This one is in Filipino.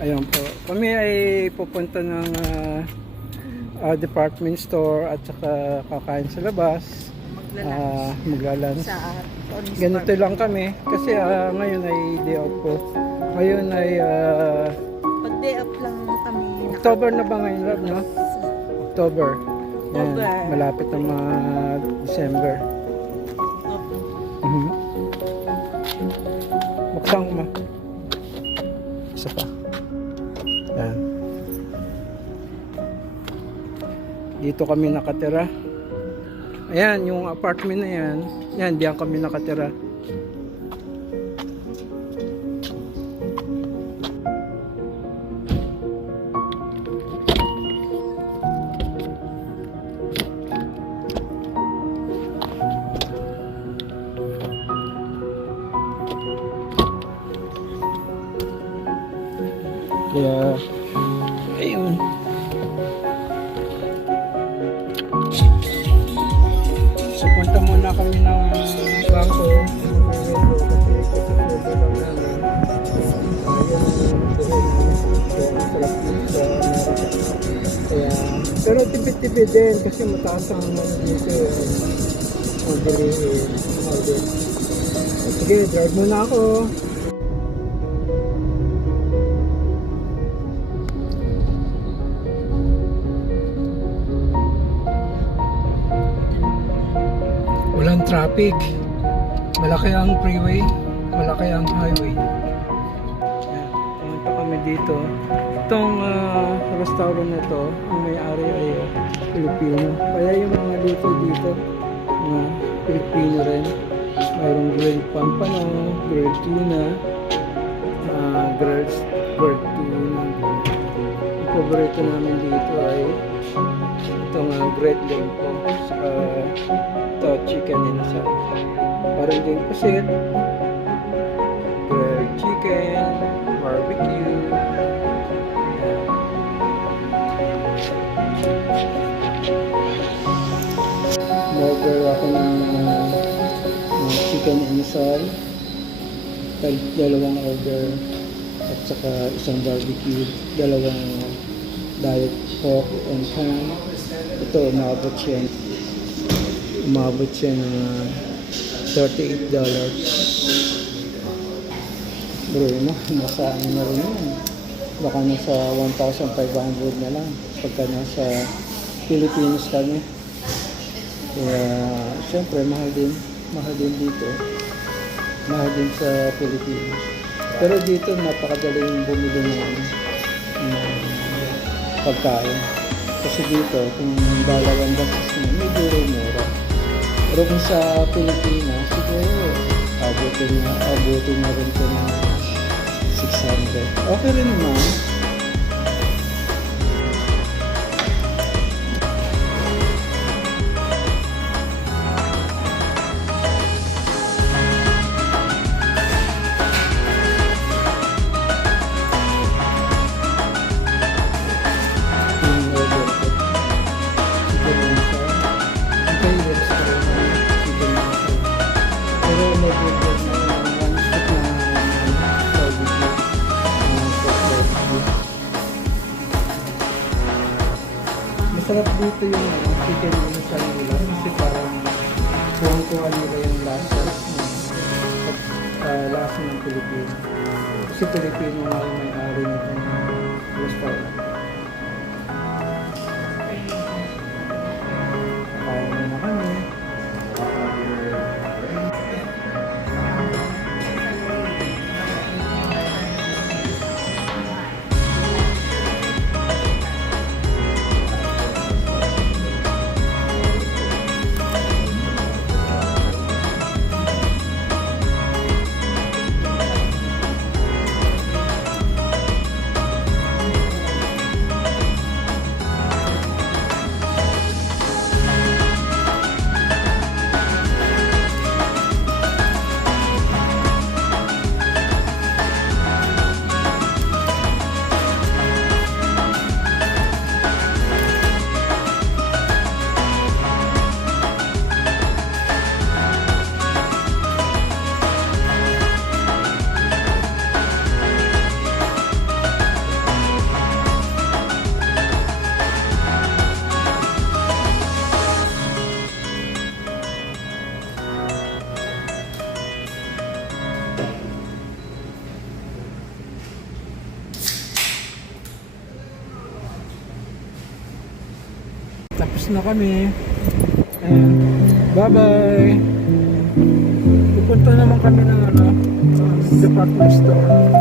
Ayun po. Kami ay pupunta ng department store at saka kakain sa labas. Maglalunch. Sa Tony's Ganito lang kami kasi ngayon ay day off po. Ngayon ay Pag day off lang kami. October na ba ngayon, Rob, no? October. Yan, October. malapit na December. Buksan ko ma. Isa pa. Yan. Dito kami nakatira. Ayan, yung apartment na yan. Yan, diyan kami nakatira. Kaya, ayun. So, punta muna kami ng bangko. Pero tipid-tipid din kasi mataas ang dito. Sige, drive muna ako. Walang traffic. Malaki ang freeway, malaki ang highway. Ayan, pumunta kami dito. Itong restaurant na to, ang may-ari ay Pilipino. Kaya yung mga luto dito, mga Pilipino rin. Mayroong grilled pampano, grilled tuna, grilled tuna. Ang paborito namin dito ay itong grilled leg po, saka ito chicken inasal. Parang din pusit, grilled chicken, barbecue. Order ako ng chicken inasal, dalawang order, at saka isang barbecue, dalawang diet pork and ham. Ito umabot siya ng $38. Bro, nasa ano na rin yun. Baka nasa 1,500 na lang pagka nasa Pilipinas kami. Kaya syempre mahal din dito, mahal din sa Pilipinas. Pero dito napakadaling bumili ng pagkain. Kasi dito, kung dalawang basis mo, medyo mura. Pero kung sa Pilipinas, siguro, abutin na rin ito ng 600. Okay rin naman. Masarap dito yung chicken inasal nila kasi parang kuha nila yung lasa ng Pilipino. Kasi Pilipino nga yung may-ari nitong restaurant. Kaya na kami. tapos na kami. And bye-bye. Pupunta naman kami ng department store.